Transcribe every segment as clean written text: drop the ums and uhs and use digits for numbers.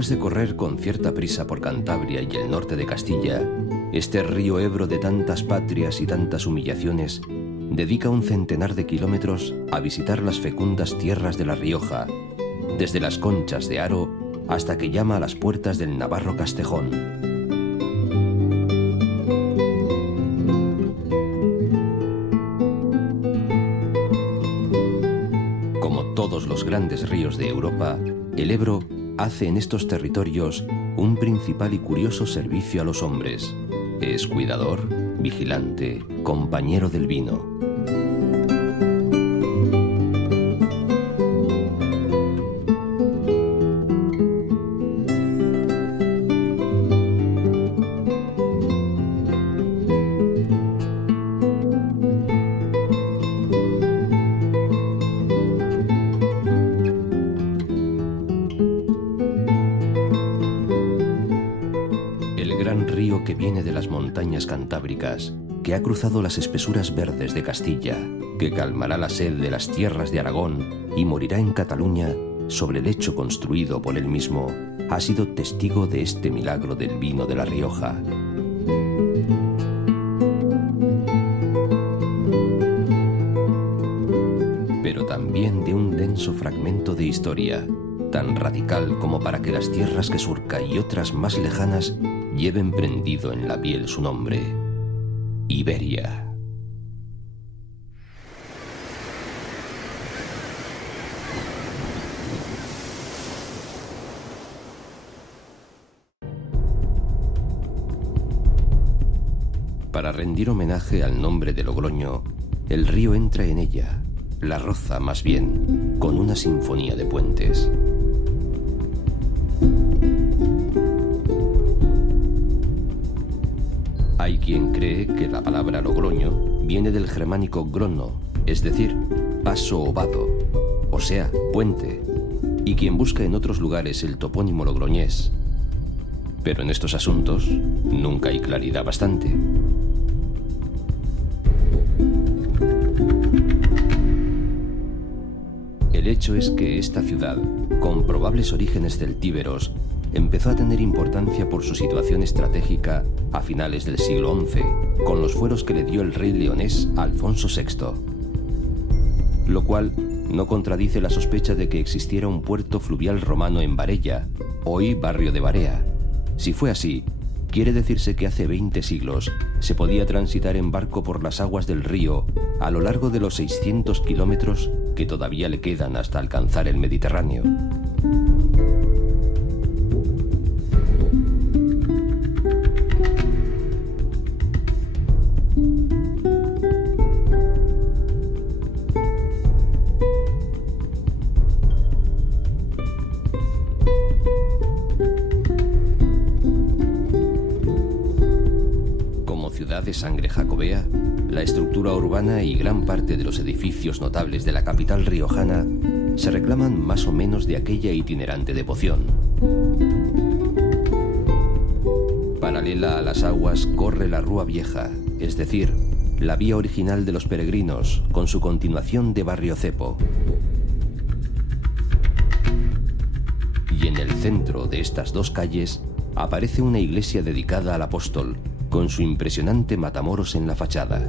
Después de correr con cierta prisa por Cantabria y el norte de Castilla, este río Ebro de tantas patrias y tantas humillaciones dedica un centenar de kilómetros a visitar las fecundas tierras de La Rioja, desde las Conchas de Haro hasta que llama a las puertas del navarro Castejón. Como todos los grandes ríos de Europa, el Ebro hace en estos territorios un principal y curioso servicio a los hombres. Es cuidador, vigilante, compañero del vino. Que viene de las montañas cantábricas, que ha cruzado las espesuras verdes de Castilla, que calmará la sed de las tierras de Aragón y morirá en Cataluña sobre el lecho construido por él mismo, ha sido testigo de este milagro del vino de La Rioja. Pero también de un denso fragmento de historia, tan radical como para que las tierras que surca y otras más lejanas lleven prendido en la piel su nombre: Iberia. Para rendir homenaje al nombre de Logroño, el río entra en ella, la roza más bien, con una sinfonía de puentes. Hay quien cree que la palabra Logroño viene del germánico grono, es decir, paso o vado, o sea, puente, y quien busca en otros lugares el topónimo logroñés. Pero en estos asuntos nunca hay claridad bastante. El hecho es que esta ciudad, con probables orígenes celtíberos, empezó a tener importancia por su situación estratégica a finales del siglo XI, con los fueros que le dio el rey leonés Alfonso VI. Lo cual no contradice la sospecha de que existiera un puerto fluvial romano en Varella, hoy barrio de Varea. Si fue así, quiere decirse que hace 20 siglos se podía transitar en barco por las aguas del río a lo largo de los 600 kilómetros que todavía le quedan hasta alcanzar el Mediterráneo. De sangre jacobea, la estructura urbana y gran parte de los edificios notables de la capital riojana se reclaman más o menos de aquella itinerante devoción. Paralela a las aguas corre la Rúa Vieja, es decir, la vía original de los peregrinos, con su continuación de Barrio Cepo. Y en el centro de estas dos calles aparece una iglesia dedicada al apóstol, con su impresionante matamoros en la fachada.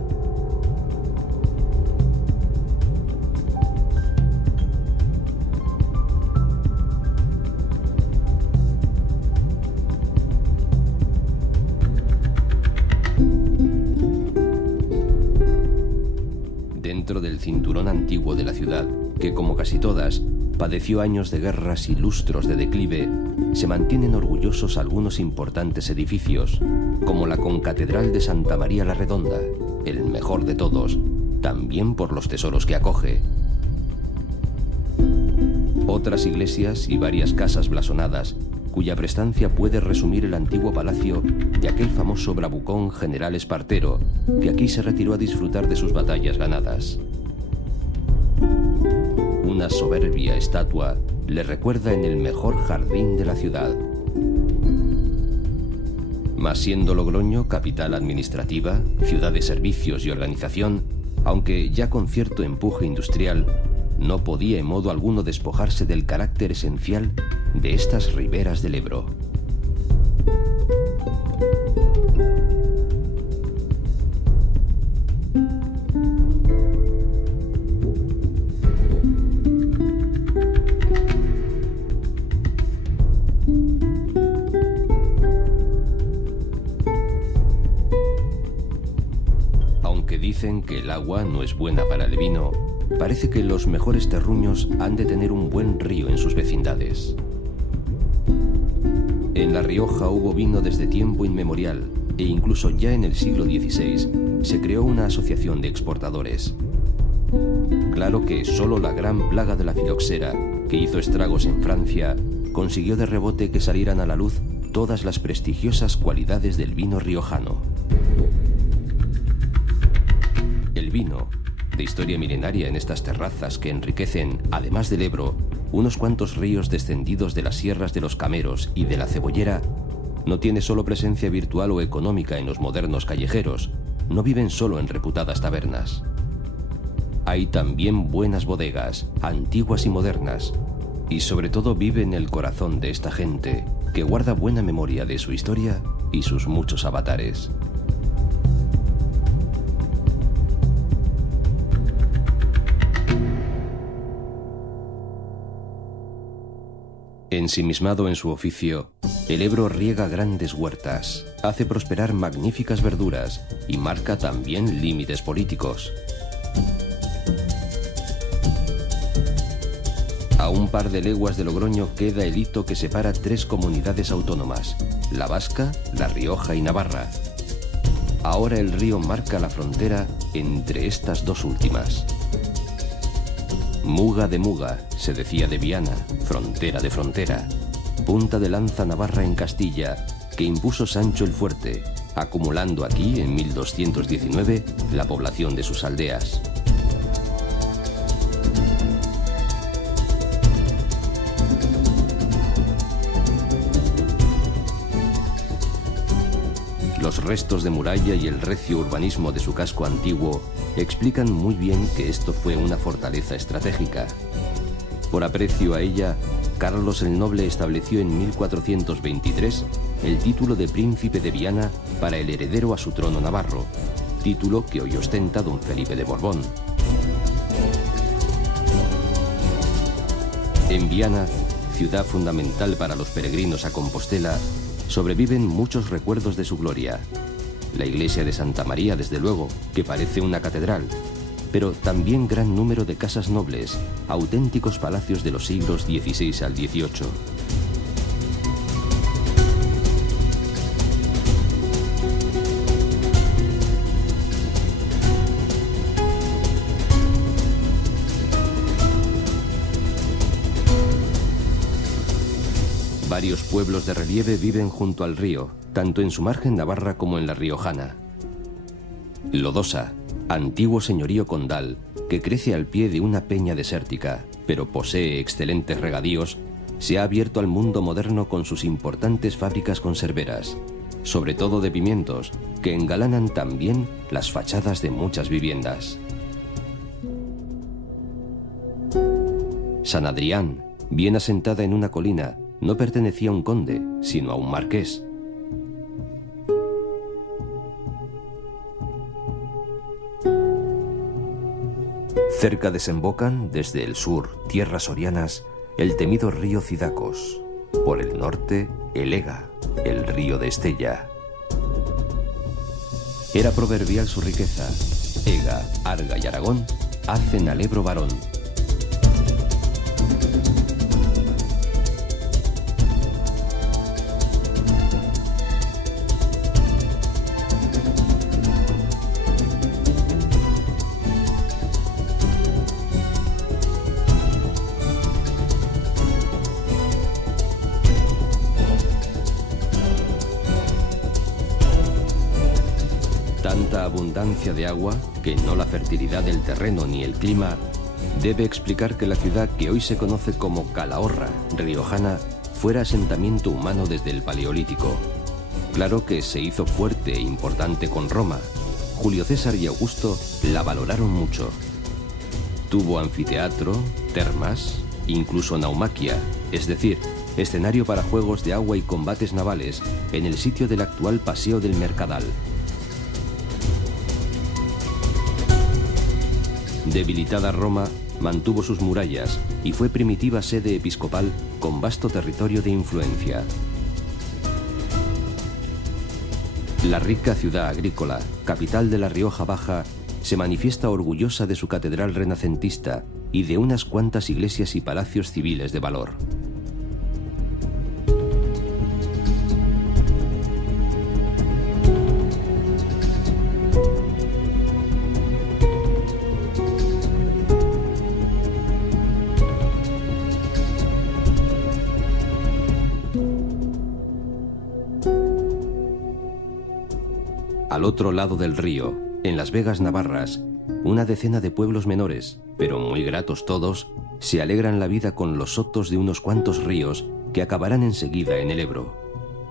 Dentro del cinturón antiguo de la ciudad, que como casi todas, padeció años de guerras y lustros de declive, se mantienen orgullosos algunos importantes edificios, como la concatedral de Santa María la Redonda, el mejor de todos, también por los tesoros que acoge. Otras iglesias y varias casas blasonadas, cuya prestancia puede resumir el antiguo palacio de aquel famoso bravucón general Espartero, que aquí se retiró a disfrutar de sus batallas ganadas. Una soberbia estatua le recuerda en el mejor jardín de la ciudad. Mas siendo Logroño capital administrativa, ciudad de servicios y organización, aunque ya con cierto empuje industrial, no podía en modo alguno despojarse del carácter esencial de estas riberas del Ebro. Aunque dicen que el agua no es buena para el vino, parece que los mejores terruños han de tener un buen río en sus vecindades. En La Rioja hubo vino desde tiempo inmemorial e incluso ya en el siglo XVI se creó una asociación de exportadores. Claro que solo la gran plaga de la filoxera, que hizo estragos en Francia, consiguió de rebote que salieran a la luz todas las prestigiosas cualidades del vino riojano. El vino, de historia milenaria en estas terrazas que enriquecen, además del Ebro, unos cuantos ríos descendidos de las sierras de los Cameros y de la Cebollera, no tiene solo presencia virtual o económica en los modernos callejeros, no viven solo en reputadas tabernas. Hay también buenas bodegas, antiguas y modernas, y sobre todo vive en el corazón de esta gente, que guarda buena memoria de su historia y sus muchos avatares. Ensimismado en su oficio, el Ebro riega grandes huertas, hace prosperar magníficas verduras y marca también límites políticos. A un par de leguas de Logroño queda el hito que separa tres comunidades autónomas, la Vasca, La Rioja y Navarra. Ahora el río marca la frontera entre estas dos últimas. Muga de Muga, se decía de Viana, frontera de frontera, punta de lanza navarra en Castilla, que impuso Sancho el Fuerte, acumulando aquí, en 1219, la población de sus aldeas. Los restos de muralla y el recio urbanismo de su casco antiguo explican muy bien que esto fue una fortaleza estratégica. Por aprecio a ella, Carlos el Noble estableció en 1423 el título de Príncipe de Viana para el heredero a su trono navarro, título que hoy ostenta don Felipe de Borbón. En Viana, ciudad fundamental para los peregrinos a Compostela, sobreviven muchos recuerdos de su gloria. La iglesia de Santa María, desde luego, que parece una catedral, pero también gran número de casas nobles, auténticos palacios de los siglos XVI al XVIII. Varios pueblos de relieve viven junto al río, tanto en su margen navarra como en la riojana. Lodosa, antiguo señorío condal, que crece al pie de una peña desértica, pero posee excelentes regadíos, se ha abierto al mundo moderno con sus importantes fábricas conserveras, sobre todo de pimientos, que engalanan también las fachadas de muchas viviendas. San Adrián, bien asentada en una colina, no pertenecía a un conde, sino a un marqués. Cerca desembocan, desde el sur, tierras sorianas, el temido río Cidacos. Por el norte, el Ega, el río de Estella. Era proverbial su riqueza. Ega, Arga y Aragón hacen al Ebro varón. Tanta abundancia de agua, que no la fertilidad del terreno ni el clima, debe explicar que la ciudad que hoy se conoce como Calahorra, riojana, fuera asentamiento humano desde el Paleolítico. Claro que se hizo fuerte e importante con Roma. Julio César y Augusto la valoraron mucho. Tuvo anfiteatro, termas, incluso naumaquia, es decir, escenario para juegos de agua y combates navales en el sitio del actual Paseo del Mercadal. Debilitada Roma mantuvo sus murallas y fue primitiva sede episcopal con vasto territorio de influencia. La rica ciudad agrícola, capital de la Rioja Baja, se manifiesta orgullosa de su catedral renacentista y de unas cuantas iglesias y palacios civiles de valor. Al otro lado del río, en las Vegas navarras, una decena de pueblos menores, pero muy gratos todos, se alegran la vida con los sotos de unos cuantos ríos que acabarán enseguida en el Ebro.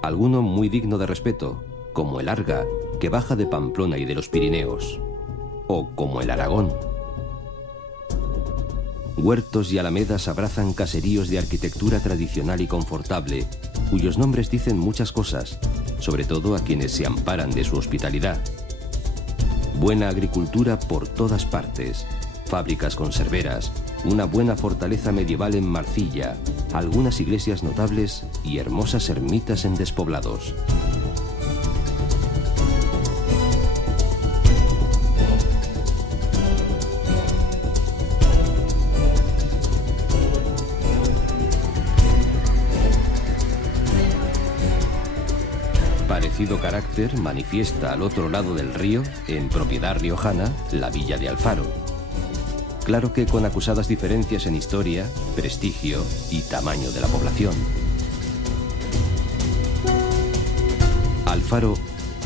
Alguno muy digno de respeto, como el Arga, que baja de Pamplona y de los Pirineos, o como el Aragón. Huertos y alamedas abrazan caseríos de arquitectura tradicional y confortable, cuyos nombres dicen muchas cosas, sobre todo a quienes se amparan de su hospitalidad. Buena agricultura por todas partes, fábricas conserveras, una buena fortaleza medieval en Marcilla, algunas iglesias notables y hermosas ermitas en despoblados. Parecido carácter manifiesta al otro lado del río, en propiedad riojana, la villa de Alfaro. Claro que con acusadas diferencias en historia, prestigio y tamaño de la población. Alfaro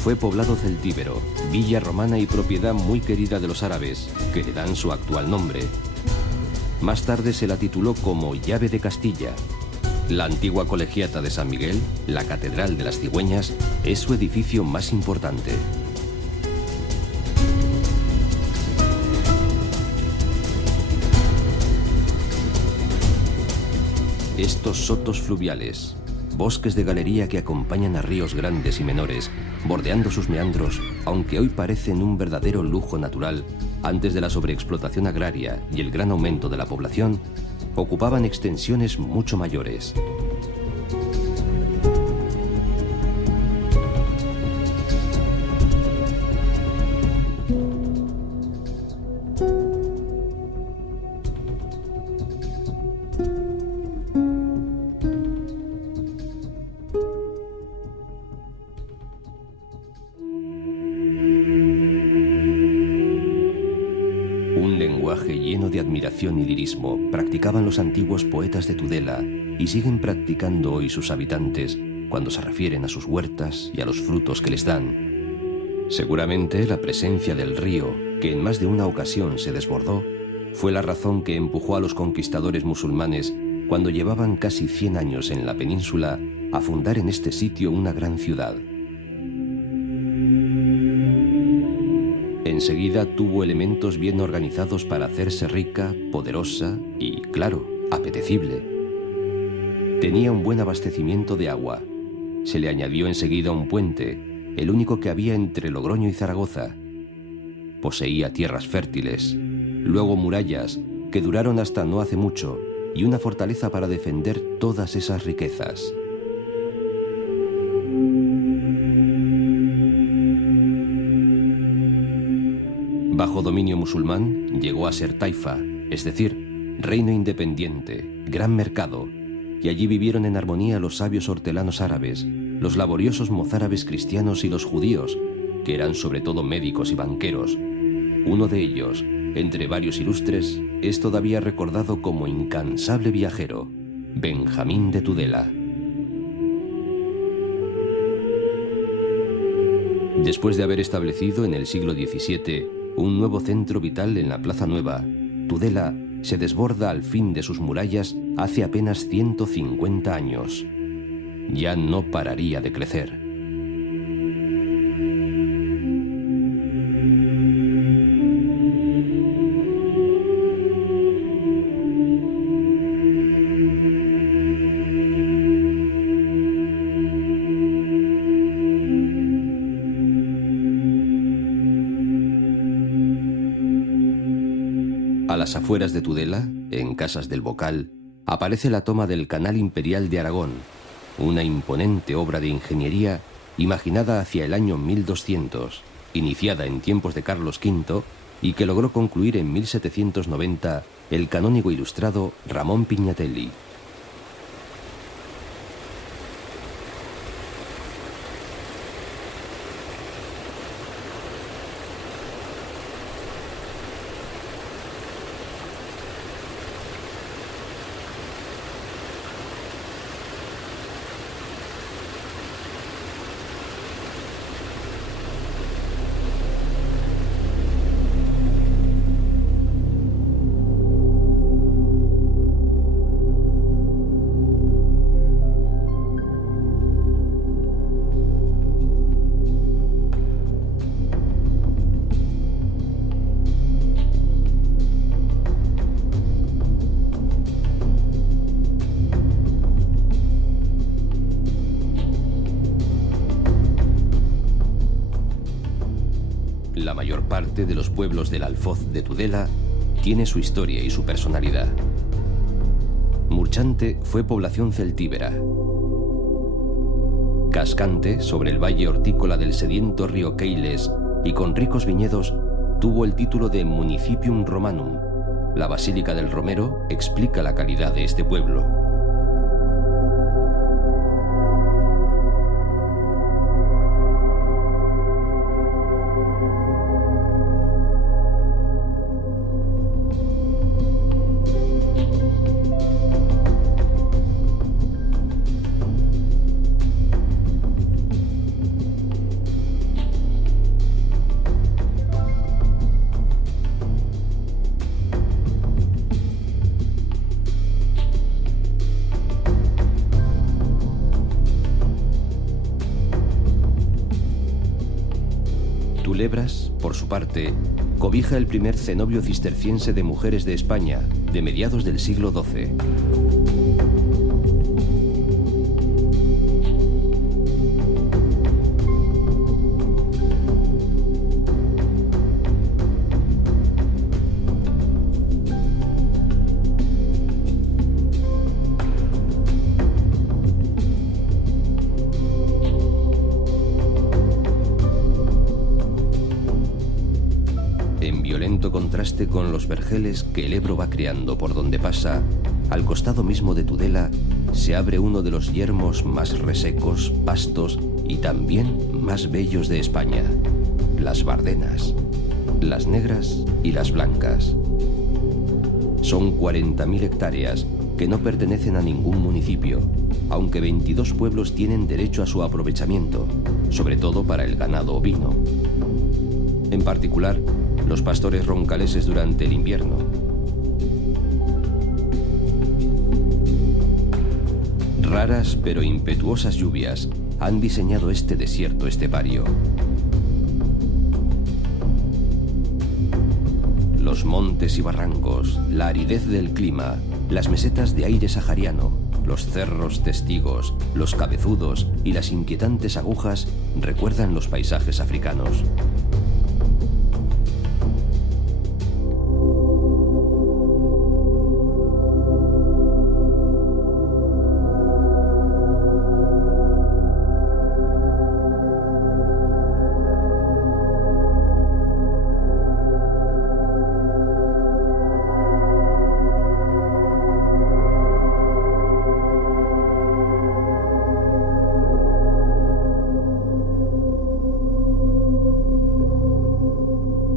fue poblado celtíbero, villa romana y propiedad muy querida de los árabes, que le dan su actual nombre. Más tarde se la tituló como Llave de Castilla. La antigua colegiata de San Miguel, la Catedral de las Cigüeñas, es su edificio más importante. Estos sotos fluviales, bosques de galería que acompañan a ríos grandes y menores, bordeando sus meandros, aunque hoy parecen un verdadero lujo natural, antes de la sobreexplotación agraria y el gran aumento de la población, ocupaban extensiones mucho mayores. Lleno de admiración y lirismo, practicaban los antiguos poetas de Tudela y siguen practicando hoy sus habitantes cuando se refieren a sus huertas y a los frutos que les dan. Seguramente la presencia del río, que en más de una ocasión se desbordó, fue la razón que empujó a los conquistadores musulmanes, cuando llevaban casi 100 años en la península, a fundar en este sitio una gran ciudad. Enseguida tuvo elementos bien organizados para hacerse rica, poderosa y, claro, apetecible. Tenía un buen abastecimiento de agua. Se le añadió enseguida un puente, el único que había entre Logroño y Zaragoza. Poseía tierras fértiles, luego murallas, que duraron hasta no hace mucho, y una fortaleza para defender todas esas riquezas. Bajo dominio musulmán llegó a ser taifa, es decir, reino independiente, gran mercado, y allí vivieron en armonía los sabios hortelanos árabes, los laboriosos mozárabes cristianos y los judíos, que eran sobre todo médicos y banqueros. Uno de ellos, entre varios ilustres, es todavía recordado como incansable viajero, Benjamín de Tudela. Después de haber establecido en el siglo XVII un nuevo centro vital en la Plaza Nueva, Tudela se desborda al fin de sus murallas hace apenas 150 años. Ya no pararía de crecer. A las afueras de Tudela, en Casas del Bocal, aparece la toma del Canal Imperial de Aragón, una imponente obra de ingeniería imaginada hacia el año 1200, iniciada en tiempos de Carlos V y que logró concluir en 1790 el canónigo ilustrado Ramón Pignatelli. La mayor parte de los pueblos del Alfoz de Tudela tiene su historia y su personalidad. Murchante fue población celtíbera. Cascante, sobre el valle hortícola del sediento río Keiles y con ricos viñedos, tuvo el título de Municipium Romanum. La Basílica del Romero explica la calidad de este pueblo. Culebras, por su parte, cobija el primer cenobio cisterciense de mujeres de España, de mediados del siglo XII. Contraste con los vergeles que el Ebro va creando por donde pasa, al costado mismo de Tudela, se abre uno de los yermos más resecos, pastos y también más bellos de España, las Bardenas, las negras y las blancas. Son 40.000 hectáreas que no pertenecen a ningún municipio, aunque 22 pueblos tienen derecho a su aprovechamiento, sobre todo para el ganado ovino. En particular, los pastores roncaleses durante el invierno. Raras pero impetuosas lluvias han diseñado este desierto estepario. Los montes y barrancos, la aridez del clima, las mesetas de aire sahariano, los cerros testigos, los cabezudos y las inquietantes agujas recuerdan los paisajes africanos.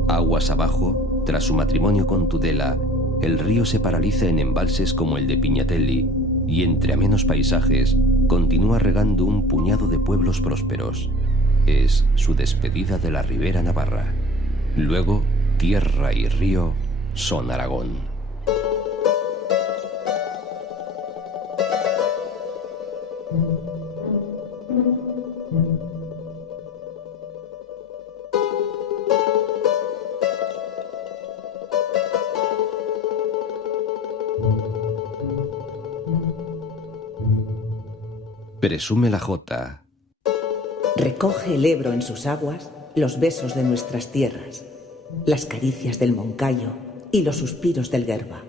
Aguas abajo, tras su matrimonio con Tudela, el río se paraliza en embalses como el de Pignatelli y entre amenos paisajes continúa regando un puñado de pueblos prósperos. Es su despedida de la Ribera Navarra. Luego, tierra y río son Aragón. Presume la Jota. Recoge el Ebro en sus aguas los besos de nuestras tierras, las caricias del Moncayo, y los suspiros del Guerba.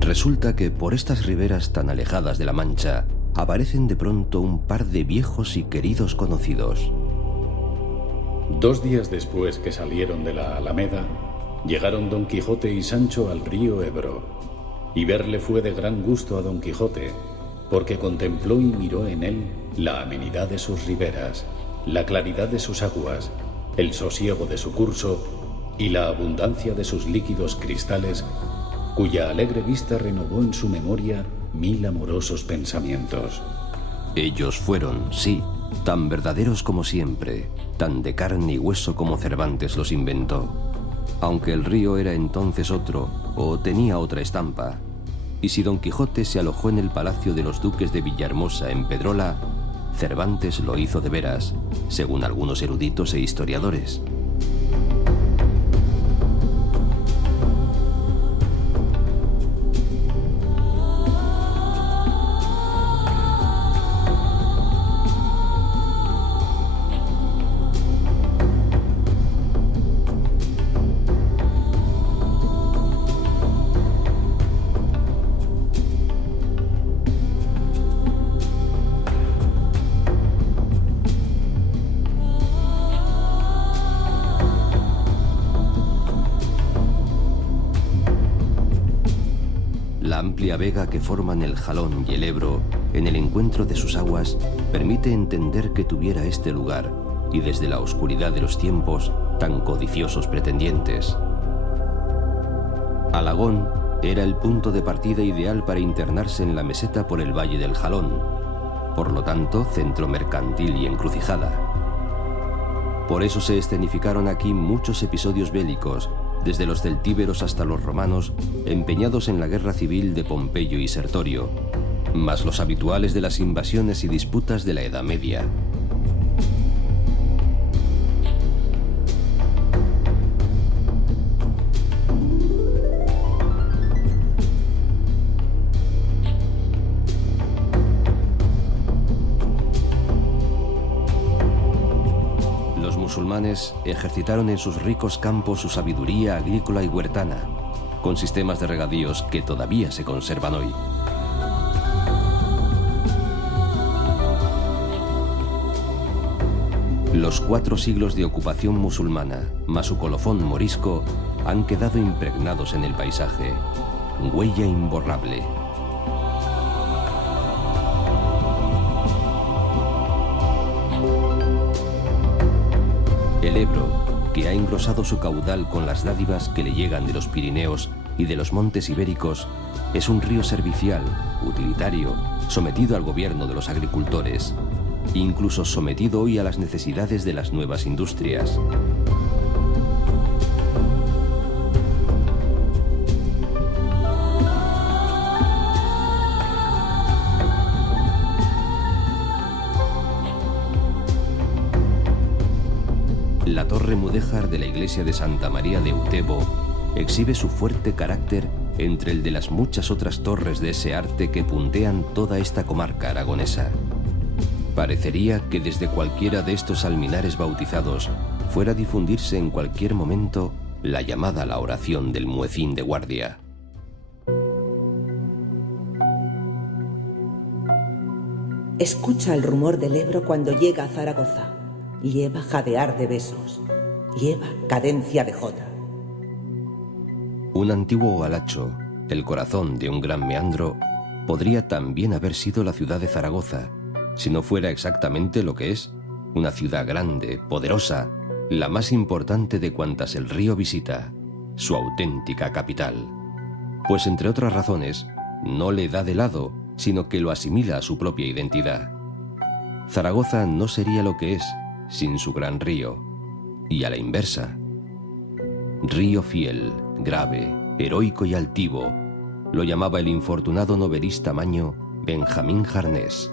Resulta que por estas riberas tan alejadas de la Mancha aparecen de pronto un par de viejos y queridos conocidos. 2 días después que salieron de la Alameda, llegaron Don Quijote y Sancho al río Ebro, y verle fue de gran gusto a Don Quijote, porque contempló y miró en él la amenidad de sus riberas, la claridad de sus aguas, el sosiego de su curso y la abundancia de sus líquidos cristales, cuya alegre vista renovó en su memoria 1000 amorosos pensamientos. Ellos fueron, sí, tan verdaderos como siempre, tan de carne y hueso como Cervantes los inventó, aunque el río era entonces otro, o tenía otra estampa, y si Don Quijote se alojó en el palacio de los duques de Villahermosa en Pedrola, Cervantes lo hizo de veras, según algunos eruditos e historiadores. La amplia vega que forman el Jalón y el Ebro, en el encuentro de sus aguas, permite entender que tuviera este lugar, y desde la oscuridad de los tiempos, tan codiciosos pretendientes. Alagón era el punto de partida ideal para internarse en la meseta por el valle del Jalón, por lo tanto, centro mercantil y encrucijada. Por eso se escenificaron aquí muchos episodios bélicos, desde los celtíberos hasta los romanos, empeñados en la guerra civil de Pompeyo y Sertorio, más los habituales de las invasiones y disputas de la Edad Media. Los musulmanes ejercitaron en sus ricos campos su sabiduría agrícola y huertana, con sistemas de regadíos que todavía se conservan hoy. Los 4 siglos de ocupación musulmana, más su colofón morisco, han quedado impregnados en el paisaje, huella imborrable. El Ebro, que ha engrosado su caudal con las dádivas que le llegan de los Pirineos y de los montes ibéricos, es un río servicial, utilitario, sometido al gobierno de los agricultores, incluso sometido hoy a las necesidades de las nuevas industrias. La torre mudéjar de la iglesia de Santa María de Utebo exhibe su fuerte carácter entre el de las muchas otras torres de ese arte que puntean toda esta comarca aragonesa. Parecería que desde cualquiera de estos alminares bautizados fuera a difundirse en cualquier momento la llamada a la oración del muecín de guardia. Escucha el rumor del Ebro cuando llega a Zaragoza. Lleva jadear de besos, lleva cadencia de jota. Un antiguo galacho, el corazón de un gran meandro, podría también haber sido la ciudad de Zaragoza, si no fuera exactamente lo que es, una ciudad grande, poderosa, la más importante de cuantas el río visita, su auténtica capital. Pues entre otras razones, no le da de lado, sino que lo asimila a su propia identidad. Zaragoza no sería lo que es sin su gran río, y a la inversa. Río fiel, grave, heroico y altivo, lo llamaba el infortunado novelista maño Benjamín Jarnés.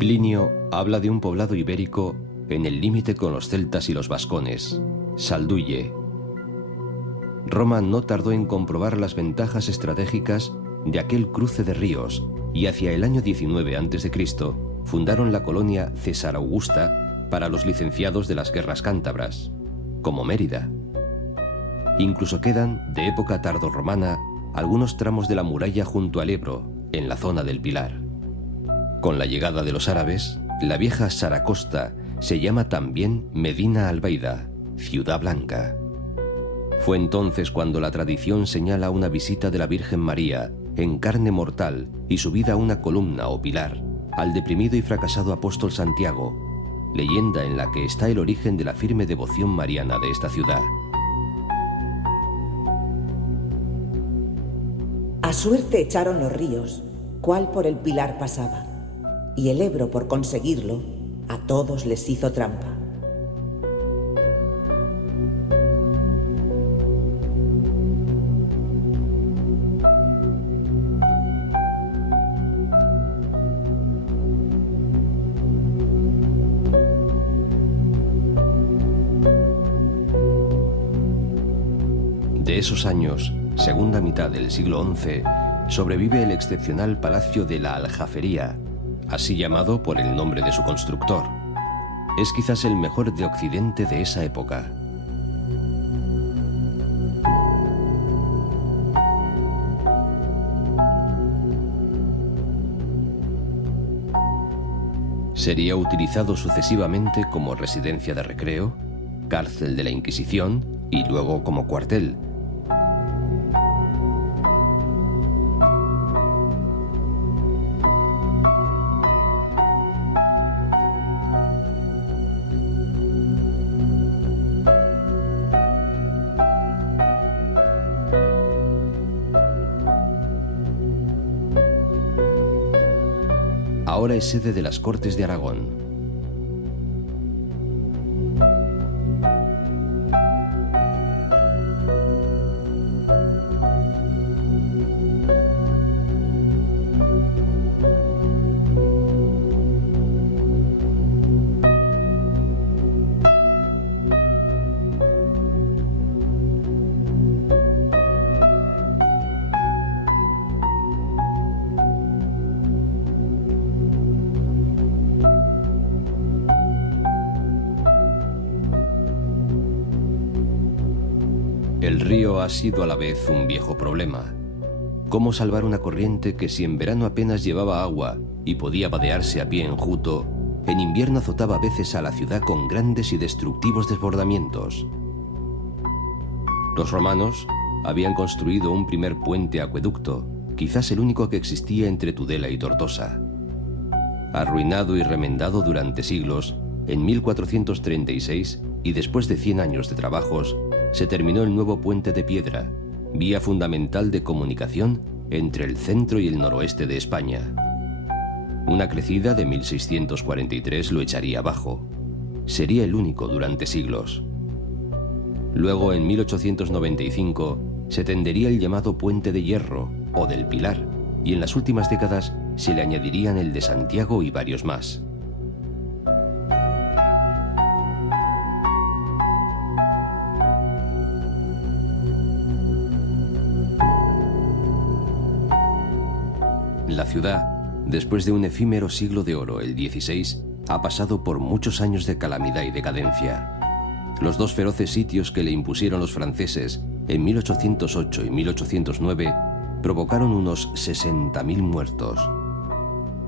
Plinio habla de un poblado ibérico en el límite con los celtas y los vascones, Salduye. Roma no tardó en comprobar las ventajas estratégicas de aquel cruce de ríos y hacia el año 19 a.C. fundaron la colonia César Augusta para los licenciados de las guerras cántabras, como Mérida. Incluso quedan, de época tardorromana, algunos tramos de la muralla junto al Ebro, en la zona del Pilar. Con la llegada de los árabes, la vieja Saracosta se llama también Medina Albaida, Ciudad Blanca. Fue entonces cuando la tradición señala una visita de la Virgen María en carne mortal y subida a una columna o pilar al deprimido y fracasado apóstol Santiago, leyenda en la que está el origen de la firme devoción mariana de esta ciudad. A suerte echaron los ríos, cuál por el Pilar pasaba, y el Ebro, por conseguirlo, a todos les hizo trampa. De esos años, segunda mitad del siglo XI, sobrevive el excepcional Palacio de la Aljafería, así llamado por el nombre de su constructor. Es quizás el mejor de Occidente de esa época. Sería utilizado sucesivamente como residencia de recreo, cárcel de la Inquisición y luego como cuartel. Ahora es sede de las Cortes de Aragón. El río ha sido a la vez un viejo problema. ¿Cómo salvar una corriente que, si en verano apenas llevaba agua y podía vadearse a pie enjuto, en invierno azotaba a veces a la ciudad con grandes y destructivos desbordamientos? Los romanos habían construido un primer puente acueducto, quizás el único que existía entre Tudela y Tortosa. Arruinado y remendado durante siglos, en 1436, y después de 100 años de trabajos, se terminó el nuevo puente de piedra, vía fundamental de comunicación entre el centro y el noroeste de España. Una crecida de 1643 lo echaría abajo. Sería el único durante siglos. Luego, en 1895, se tendería el llamado Puente de Hierro, o del Pilar, y en las últimas décadas se le añadirían el de Santiago y varios más. La ciudad, después de un efímero siglo de oro, el XVI, ha pasado por muchos años de calamidad y decadencia. Los dos feroces sitios que le impusieron los franceses en 1808 y 1809 provocaron unos 60.000 muertos.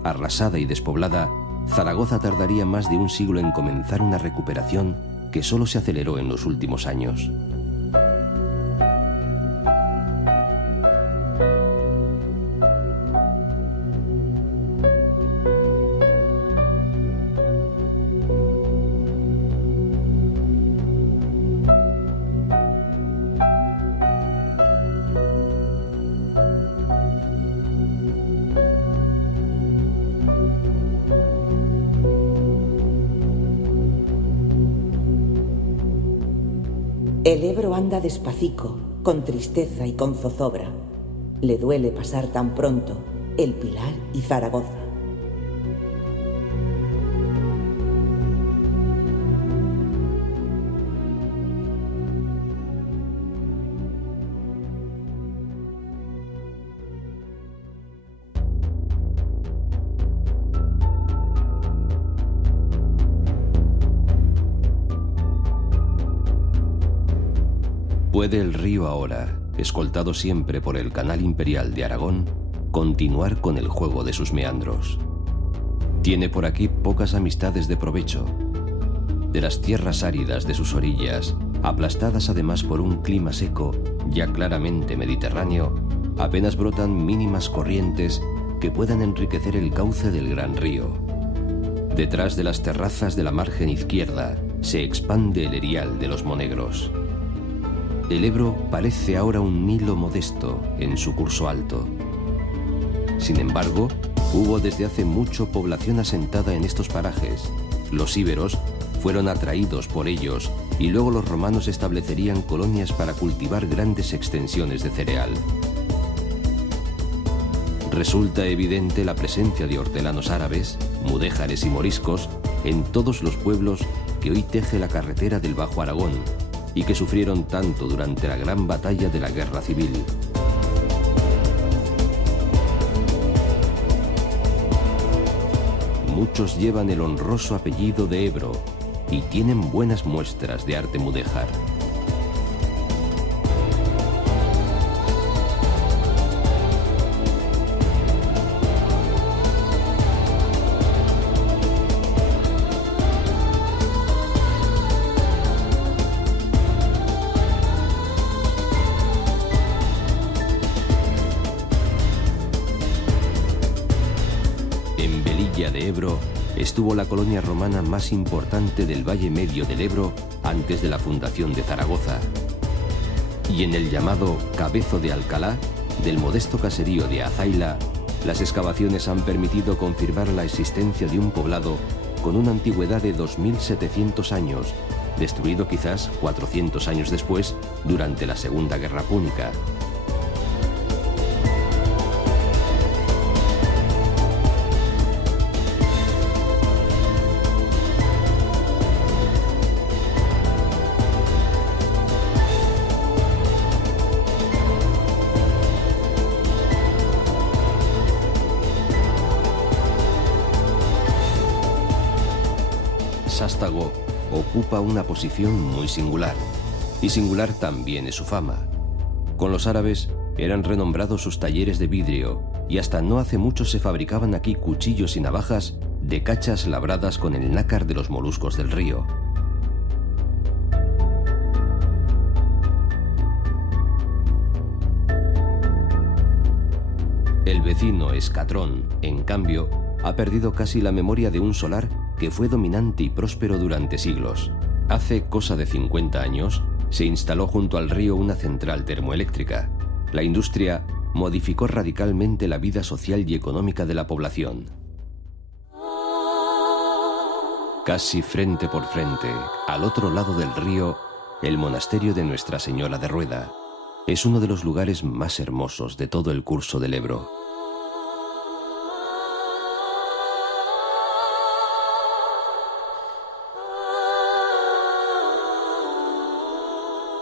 Arrasada y despoblada, Zaragoza tardaría más de un siglo en comenzar una recuperación que solo se aceleró en los últimos años. El Ebro anda despacico, con tristeza y con zozobra. Le duele pasar tan pronto el Pilar y Zaragoza. ¿Puede el río ahora, escoltado siempre por el Canal Imperial de Aragón, continuar con el juego de sus meandros? Tiene por aquí pocas amistades de provecho. De las tierras áridas de sus orillas, aplastadas además por un clima seco, ya claramente mediterráneo, apenas brotan mínimas corrientes que puedan enriquecer el cauce del gran río. Detrás de las terrazas de la margen izquierda se expande el erial de los Monegros. El Ebro parece ahora un Nilo modesto en su curso alto. Sin embargo, hubo desde hace mucho población asentada en estos parajes. Los íberos fueron atraídos por ellos y luego los romanos establecerían colonias para cultivar grandes extensiones de cereal. Resulta evidente la presencia de hortelanos árabes, mudéjares y moriscos en todos los pueblos que hoy teje la carretera del Bajo Aragón y que sufrieron tanto durante la gran batalla de la Guerra Civil. Muchos llevan el honroso apellido de Ebro y tienen buenas muestras de arte mudéjar. De Ebro estuvo la colonia romana más importante del Valle Medio del Ebro antes de la fundación de Zaragoza. Y en el llamado Cabezo de Alcalá, del modesto caserío de Azaila, las excavaciones han permitido confirmar la existencia de un poblado con una antigüedad de 2700 años, destruido quizás 400 años después durante la Segunda Guerra Púnica. Sástago ocupa una posición muy singular, y singular también es su fama. Con los árabes eran renombrados sus talleres de vidrio, y hasta no hace mucho se fabricaban aquí cuchillos y navajas de cachas labradas con el nácar de los moluscos del río. El vecino Escatrón, en cambio, ha perdido casi la memoria de un solar que fue dominante y próspero durante siglos. Hace cosa de 50 años, se instaló junto al río una central termoeléctrica. La industria modificó radicalmente la vida social y económica de la población. Casi frente por frente, al otro lado del río, el monasterio de Nuestra Señora de Rueda es uno de los lugares más hermosos de todo el curso del Ebro.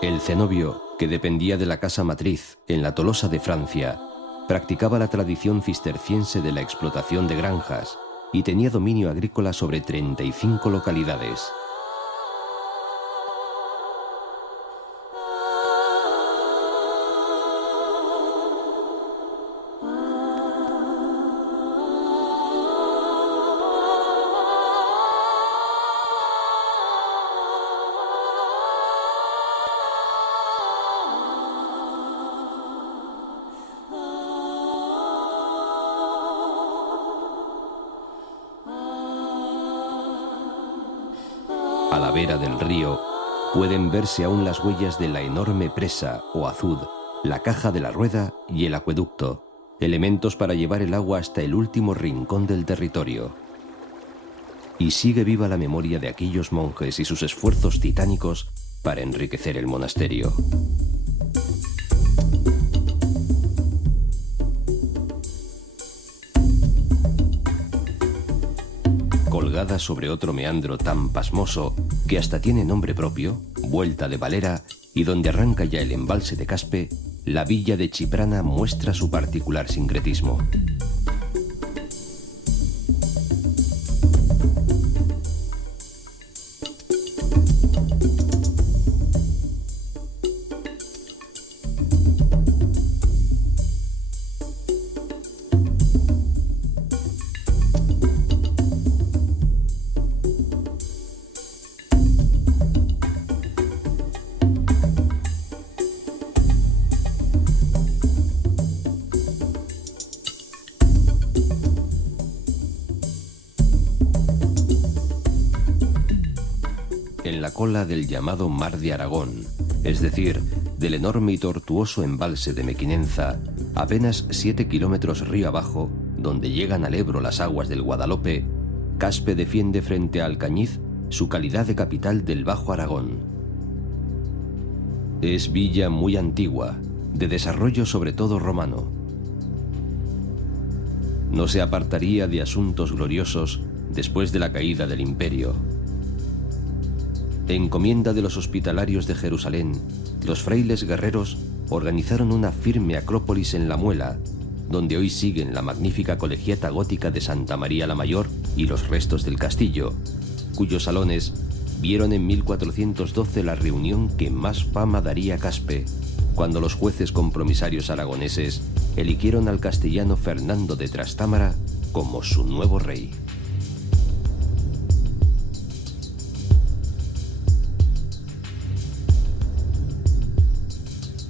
El cenobio, que dependía de la casa matriz en la Tolosa de Francia, practicaba la tradición cisterciense de la explotación de granjas y tenía dominio agrícola sobre 35 localidades. A la vera del río pueden verse aún las huellas de la enorme presa o azud, la caja de la rueda y el acueducto, elementos para llevar el agua hasta el último rincón del territorio. Y sigue viva la memoria de aquellos monjes y sus esfuerzos titánicos para enriquecer el monasterio. Colgada sobre otro meandro tan pasmoso que hasta tiene nombre propio, Vuelta de Valera, y donde arranca ya el embalse de Caspe, la villa de Chiprana muestra su particular sincretismo. cola del llamado Mar de Aragón, es decir, del enorme y tortuoso embalse de Mequinenza, apenas 7 kilómetros río abajo, donde llegan al Ebro las aguas del Guadalope, Caspe defiende frente a Alcañiz su calidad de capital del Bajo Aragón. Es villa muy antigua, de desarrollo sobre todo romano. No se apartaría de asuntos gloriosos después de la caída del imperio. Encomienda de los hospitalarios de Jerusalén, los frailes guerreros organizaron una firme acrópolis en La Muela, donde hoy siguen la magnífica colegiata gótica de Santa María la Mayor y los restos del castillo, cuyos salones vieron en 1412 la reunión que más fama daría a Caspe, cuando los jueces compromisarios aragoneses eligieron al castellano Fernando de Trastámara como su nuevo rey.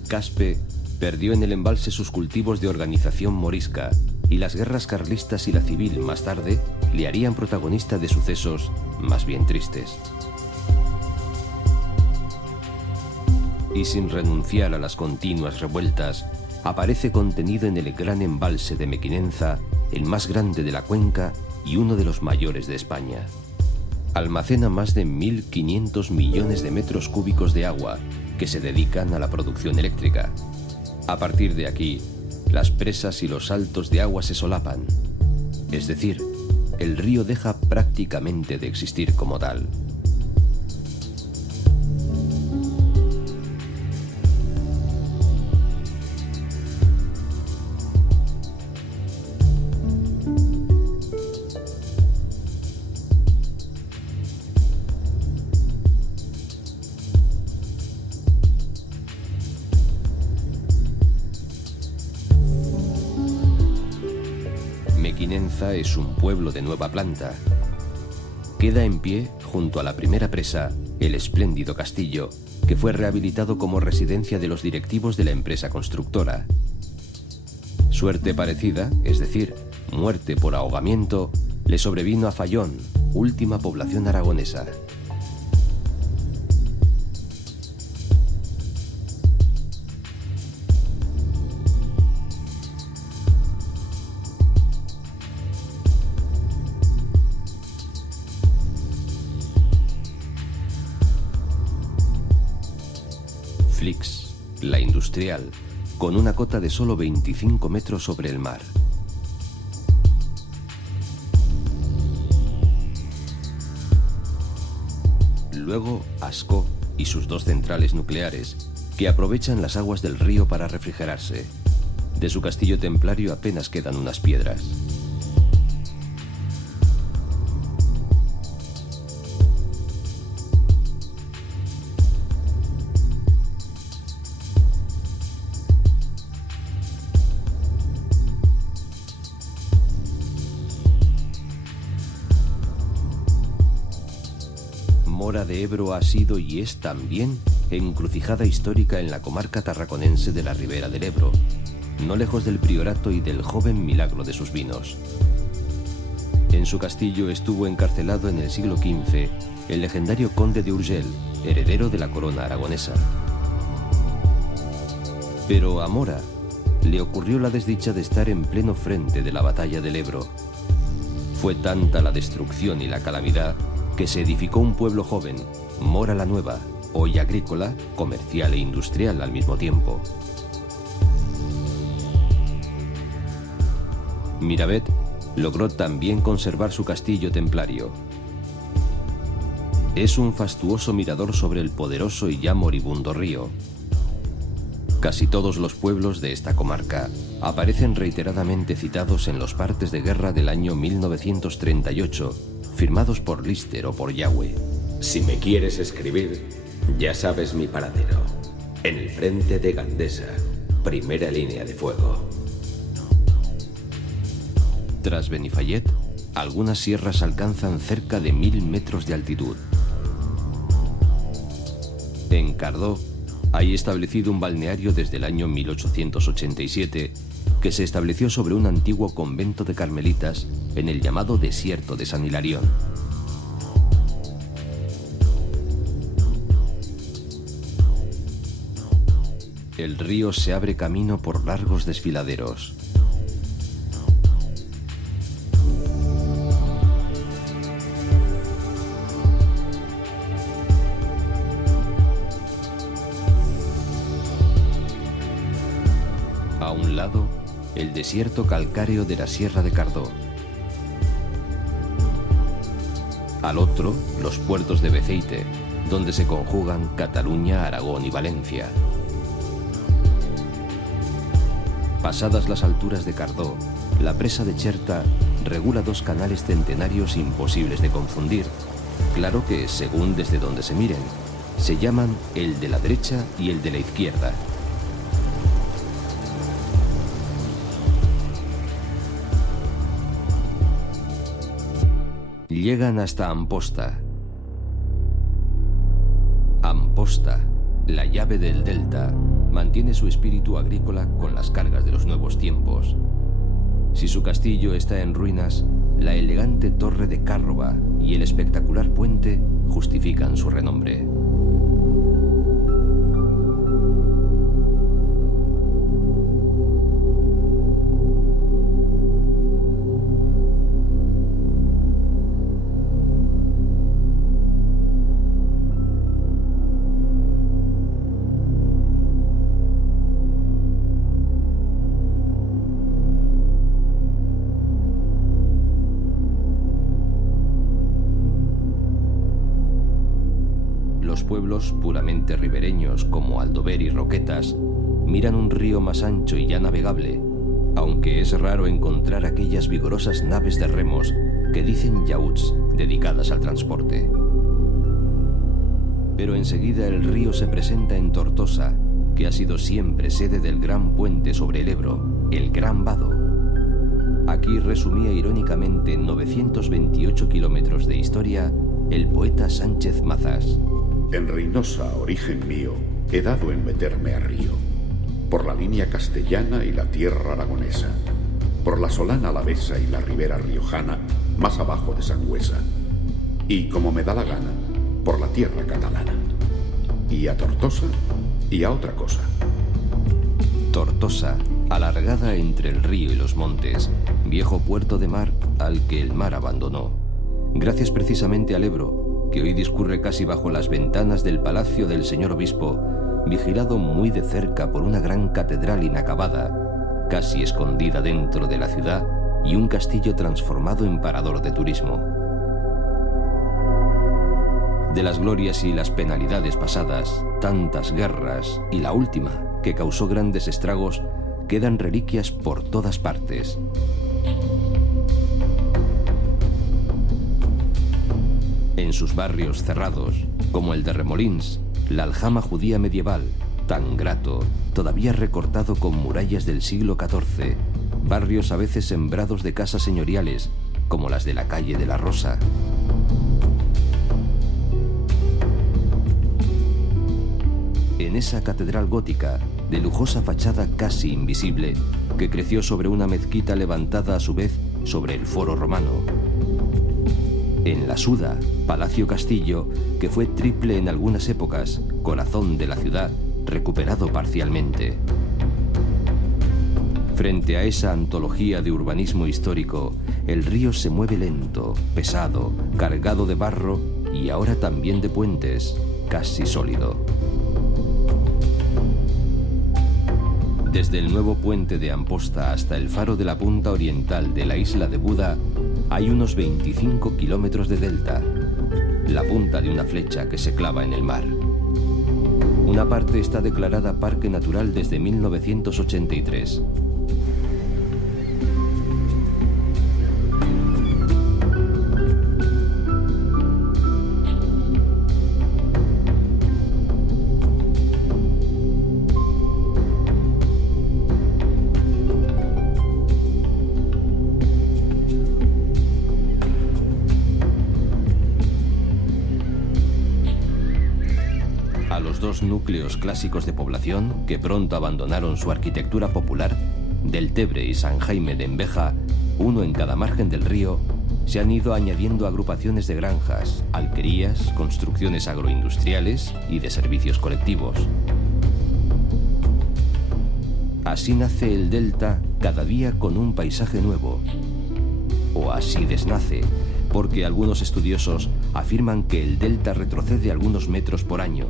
Caspe perdió en el embalse sus cultivos de organización morisca, y las guerras carlistas y la civil más tarde le harían protagonista de sucesos más bien tristes. Y sin renunciar a las continuas revueltas, aparece contenido en el gran embalse de Mequinenza, el más grande de la cuenca y uno de los mayores de España. Almacena más de 1.500 millones de metros cúbicos de agua que se dedican a la producción eléctrica. A partir de aquí, las presas y los saltos de agua se solapan. Es decir, el río deja prácticamente de existir como tal. Mequinenza es un pueblo de nueva planta. Queda en pie, junto a la primera presa, el espléndido castillo, que fue rehabilitado como residencia de los directivos de la empresa constructora. Suerte parecida, es decir, muerte por ahogamiento, le sobrevino a Fayón, última población aragonesa. Flix, la industrial, con una cota de solo 25 metros sobre el mar. Luego, Ascó y sus 2 centrales nucleares, que aprovechan las aguas del río para refrigerarse. De su castillo templario apenas quedan unas piedras. Mora de Ebro ha sido y es también encrucijada histórica en la comarca tarraconense de la Ribera del Ebro, no lejos del priorato y del joven milagro de sus vinos. En su castillo estuvo encarcelado en el siglo XV el legendario conde de Urgell, heredero de la corona aragonesa. Pero a Mora le ocurrió la desdicha de estar en pleno frente de la batalla del Ebro. Fue tanta la destrucción y la calamidad que se edificó un pueblo joven, Mora la Nueva, hoy agrícola, comercial e industrial al mismo tiempo. Miravet logró también conservar su castillo templario. Es un fastuoso mirador sobre el poderoso y ya moribundo río. Casi todos los pueblos de esta comarca aparecen reiteradamente citados en los partes de guerra del año 1938, firmados por Lister o por Yahweh. Si me quieres escribir, ya sabes mi paradero. En el frente de Gandesa, primera línea de fuego. Tras Benifayet, algunas sierras alcanzan cerca de 1000 metros de altitud. En Cardó hay establecido un balneario desde el año 1887 que se estableció sobre un antiguo convento de carmelitas en el llamado desierto de San Hilarión. El río se abre camino por largos desfiladeros. A un lado, el desierto calcáreo de la Sierra de Cardó. Al otro, los puertos de Beceite, donde se conjugan Cataluña, Aragón y Valencia. Pasadas las alturas de Cardó, la presa de Cherta regula dos canales centenarios imposibles de confundir. Claro que, según desde donde se miren, se llaman el de la derecha y el de la izquierda. Llegan hasta Amposta. Amposta, la llave del delta, mantiene su espíritu agrícola con las cargas de los nuevos tiempos. Si su castillo está en ruinas, la elegante torre de Cárroba y el espectacular puente justifican su renombre. Los pueblos puramente ribereños como Aldover y Roquetas miran un río más ancho y ya navegable, aunque es raro encontrar aquellas vigorosas naves de remos que dicen yauts dedicadas al transporte. Pero enseguida el río se presenta en Tortosa, que ha sido siempre sede del gran puente sobre el Ebro, el Gran Vado. Aquí resumía irónicamente en 928 kilómetros de historia el poeta Sánchez Mazas. En Reynosa, origen mío, he dado en meterme a río, por la línea castellana y la tierra aragonesa, por la Solana alavesa y la ribera riojana, más abajo de Sangüesa, y como me da la gana, por la tierra catalana, y a Tortosa y a otra cosa. Tortosa, alargada entre el río y los montes, viejo puerto de mar al que el mar abandonó, gracias precisamente al Ebro, que hoy discurre casi bajo las ventanas del palacio del señor obispo, vigilado muy de cerca por una gran catedral inacabada, casi escondida dentro de la ciudad, y un castillo transformado en parador de turismo. De las glorias y las penalidades pasadas, tantas guerras y la última, que causó grandes estragos, quedan reliquias por todas partes. En sus barrios cerrados, como el de Remolins, la aljama judía medieval, tan grato, todavía recortado con murallas del siglo XIV, barrios a veces sembrados de casas señoriales, como las de la calle de la Rosa. En esa catedral gótica, de lujosa fachada casi invisible, que creció sobre una mezquita levantada a su vez sobre el foro romano. En la Suda, Palacio Castillo, que fue triple en algunas épocas, corazón de la ciudad, recuperado parcialmente. Frente a esa antología de urbanismo histórico, el río se mueve lento, pesado, cargado de barro y ahora también de puentes, casi sólido. Desde el nuevo puente de Amposta hasta el faro de la punta oriental de la isla de Buda, hay unos 25 kilómetros de delta, la punta de una flecha que se clava en el mar. Una parte está declarada Parque Natural desde 1983. Dos núcleos clásicos de población que pronto abandonaron su arquitectura popular, del Tebre y San Jaime de Enveja, uno en cada margen del río, se han ido añadiendo agrupaciones de granjas, alquerías, construcciones agroindustriales y de servicios colectivos. Así nace el delta cada día con un paisaje nuevo. O así desnace, porque algunos estudiosos afirman que el delta retrocede algunos metros por año.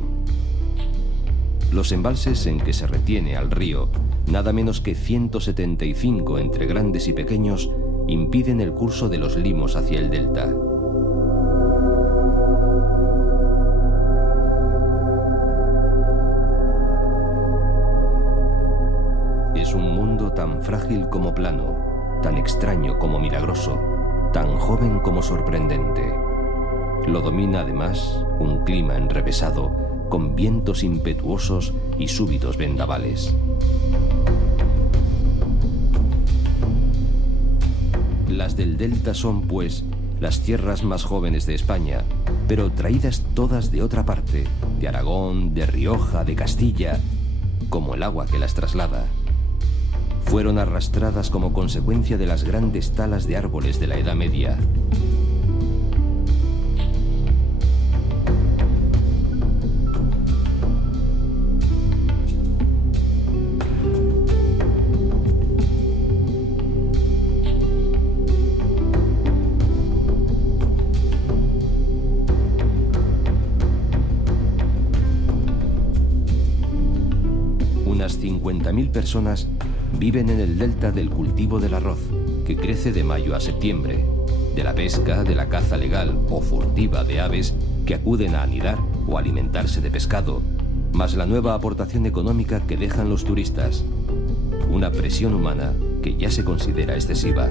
Los embalses en que se retiene al río, nada menos que 175 entre grandes y pequeños, impiden el curso de los limos hacia el delta. Es un mundo tan frágil como plano, tan extraño como milagroso, tan joven como sorprendente. Lo domina además un clima enrevesado, con vientos impetuosos y súbitos vendavales. Las del delta son, pues, las tierras más jóvenes de España, pero traídas todas de otra parte, de Aragón, de Rioja, de Castilla, como el agua que las traslada. Fueron arrastradas como consecuencia de las grandes talas de árboles de la Edad Media. Unas 50.000 personas viven en el delta del cultivo del arroz, que crece de mayo a septiembre, de la pesca, de la caza legal o furtiva de aves que acuden a anidar o alimentarse de pescado, más la nueva aportación económica que dejan los turistas. Una presión humana que ya se considera excesiva.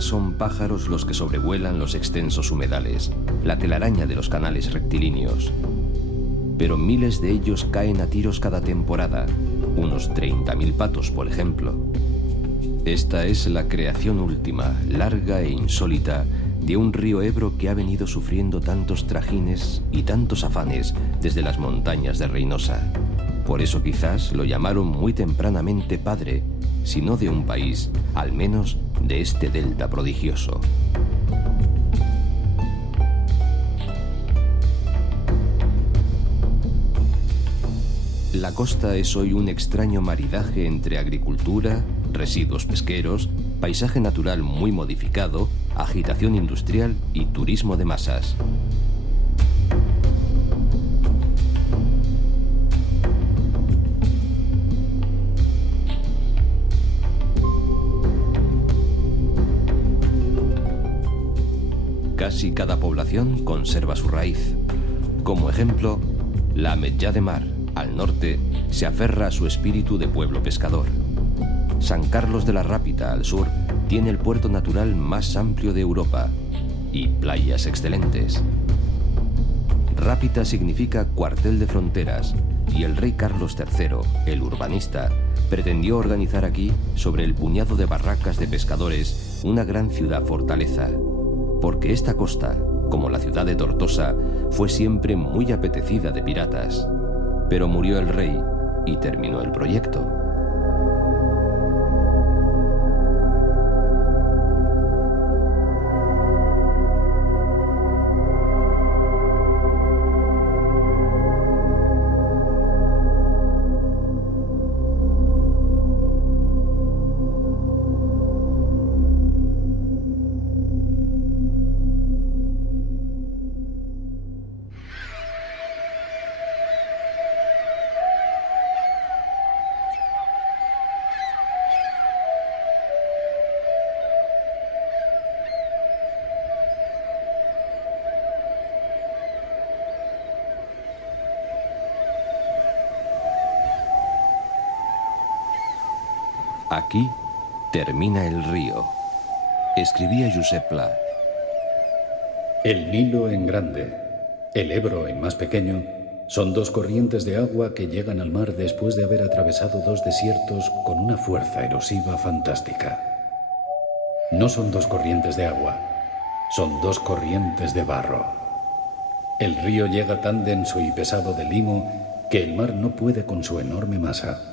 Son pájaros los que sobrevuelan los extensos humedales, la telaraña de los canales rectilíneos. Pero miles de ellos caen a tiros cada temporada, unos 30.000 patos, por ejemplo. Esta es la creación última, larga e insólita, de un río Ebro que ha venido sufriendo tantos trajines y tantos afanes desde las montañas de Reynosa. Por eso quizás lo llamaron muy tempranamente padre, si no de un país, al menos de este delta prodigioso. La costa es hoy un extraño maridaje entre agricultura, residuos pesqueros, paisaje natural muy modificado, agitación industrial y turismo de masas. Casi cada población conserva su raíz. Como ejemplo, la Ametllá de Mar, al norte, se aferra a su espíritu de pueblo pescador. San Carlos de la Rápita, al sur, tiene el puerto natural más amplio de Europa y playas excelentes. Rápita significa cuartel de fronteras y el rey Carlos III, el urbanista, pretendió organizar aquí, sobre el puñado de barracas de pescadores, una gran ciudad-fortaleza. Porque esta costa, como la ciudad de Tortosa, fue siempre muy apetecida de piratas. Pero murió el rey y terminó el proyecto. Aquí termina el río, escribía Josep Pla. El Nilo en grande, el Ebro en más pequeño, son dos corrientes de agua que llegan al mar después de haber atravesado dos desiertos con una fuerza erosiva fantástica. No son dos corrientes de agua, son dos corrientes de barro. El río llega tan denso y pesado de limo que el mar no puede con su enorme masa.